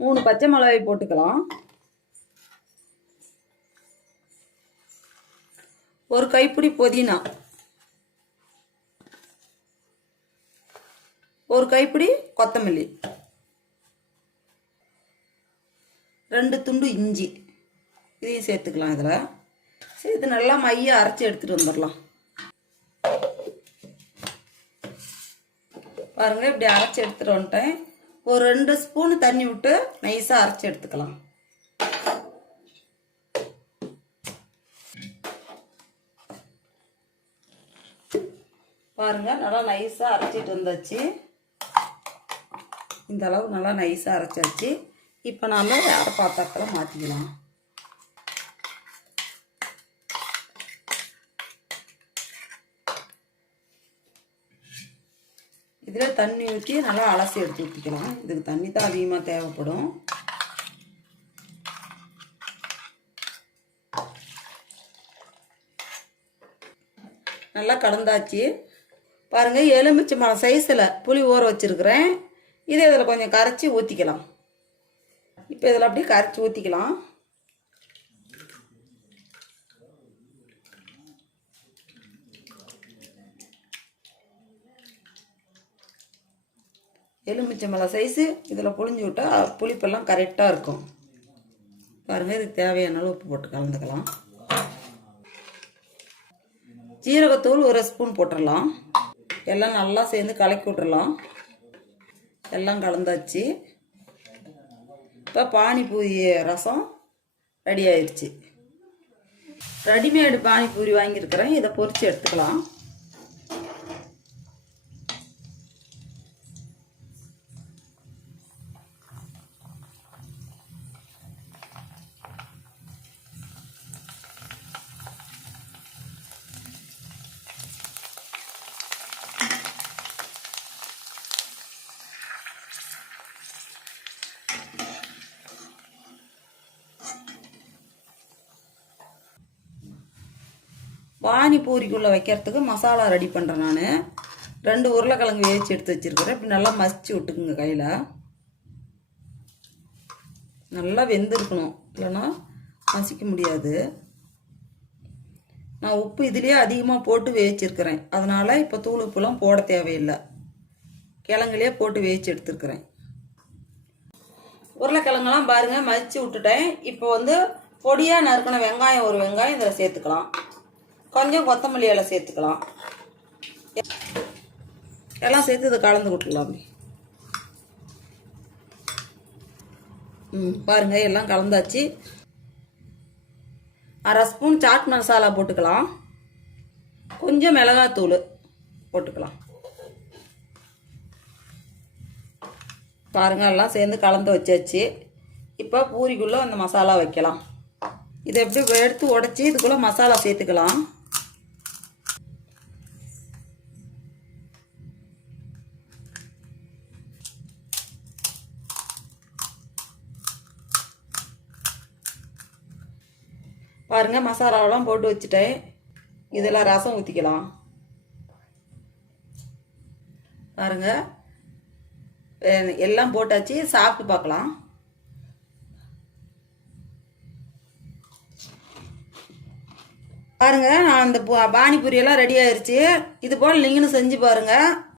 3 பச்சை மிளகாய் போட்டுக்கலாம். ஒரு கைப்பிடி புதினா, ஒரு கைப்பிடி கொத்தமல்லி, 2 துண்டு இஞ்சி இதையும் சேர்த்துக்கலாம். இதில் சேர்த்து நல்லா மைய அரைச்சி எடுத்துகிட்டு வந்துடலாம். பாருங்கள், இப்படி அரைச்சி எடுத்துகிட்டு வந்துட்டேன். ஒரு 2 ஸ்பூன் தண்ணி விட்டு நைஸாக அரைச்சி எடுத்துக்கலாம். பாருங்கள், நல்லா நைஸாக அரைச்சிட்டு வந்தாச்சு. இந்த அளவு நல்லா நைஸாக அரைச்சாச்சு. இப்போ நாம் வேறு பாத்திரத்தில் மாற்றிக்கலாம். இதில் தண்ணி ஊற்றி நல்லா அலசி எடுத்து ஊற்றிக்கலாம். இதுக்கு தண்ணி தான் அதிகமாக தேவைப்படும். நல்லா கலந்தாச்சு. பாருங்கள், எலுமிச்சை பழம் சைஸில் புளி ஊற வச்சுருக்கிறேன். இதை இதில் கொஞ்சம் கரைச்சி ஊற்றிக்கலாம். இப்போ இதில் அப்படியே கரைச்சி ஊற்றிக்கலாம். எலுமிச்சை பழம் சைஸு இதில் புளிஞ்சு விட்டால் புளிப்பெல்லாம் கரெக்டாக இருக்கும். பாருங்கள், இதுக்கு தேவையான அளவு உப்பு போட்டு கலந்துக்கலாம். ஜீரகத்தூள் 1 ஸ்பூன் போட்டுடலாம். எல்லாம் நல்லா சேர்ந்து கலக்கி விட்டுறலாம். எல்லாம் கலந்தாச்சு. இப்போ பானிபூரி ரசம் ரெடி ஆயிடுச்சு. ரெடிமேடு பானிபூரி வாங்கியிருக்கிறேன். இதை பொரித்து எடுத்துக்கலாம். பானிபூரிக்குள்ளே வைக்கிறதுக்கு மசாலா ரெடி பண்ணுறேன். நான் 2 உருளைக்கிழங்கு வேவிச்சு எடுத்து வச்சுருக்கிறேன். இப்படி நல்லா மசிச்சு விட்டுக்குங்க. கையில் நல்லா வெந்திருக்கணும், இல்லைன்னா மசிக்க முடியாது. நான் உப்பு இதுலேயே அதிகமாக போட்டு வேவிச்சிருக்கிறேன். அதனால் இப்போ தூள் உப்புலாம் போட தேவையில்லை. கிழங்குலேயே போட்டு வேவிச்சு எடுத்துருக்கிறேன். உருளைக்கிழங்கெல்லாம் பாருங்கள் மசிச்சு விட்டுட்டேன். இப்போ வந்து பொடியாக நறுக்கின வெங்காயம், 1 வெங்காயம் இதில் சேர்த்துக்கலாம். கொஞ்சம் கொத்தமல்லி இலை சேர்த்துக்கலாம். எல்லாம் சேர்த்து இதை கலந்து விட்டுக்கலாம். பாருங்கள், எல்லாம் கலந்தாச்சு. 1/2 ஸ்பூன் சாட் மசாலா போட்டுக்கலாம். கொஞ்சம் மிளகாத்தூள் போட்டுக்கலாம். பாருங்கள், எல்லாம் சேர்ந்து கலந்து வச்சாச்சு. இப்போ பூரிக்குள்ளே அந்த மசாலா வைக்கலாம். இதை எப்படி எடுத்து உடச்சி இதுக்குள்ளே மசாலா சேர்த்துக்கலாம். பாருங்கள், மசாலாவெல்லாம் போட்டு வச்சுட்டேன். இதில் ரசம் ஊற்றிக்கலாம். பாருங்கள், எல்லாம் போட்டாச்சு. சாப்பிட்டு பார்க்கலாம். பாருங்கள், நான் அந்த பானிபூரியெல்லாம் ரெடி ஆயிடுச்சு. இது போல் நீங்களும் செஞ்சு பாருங்கள்.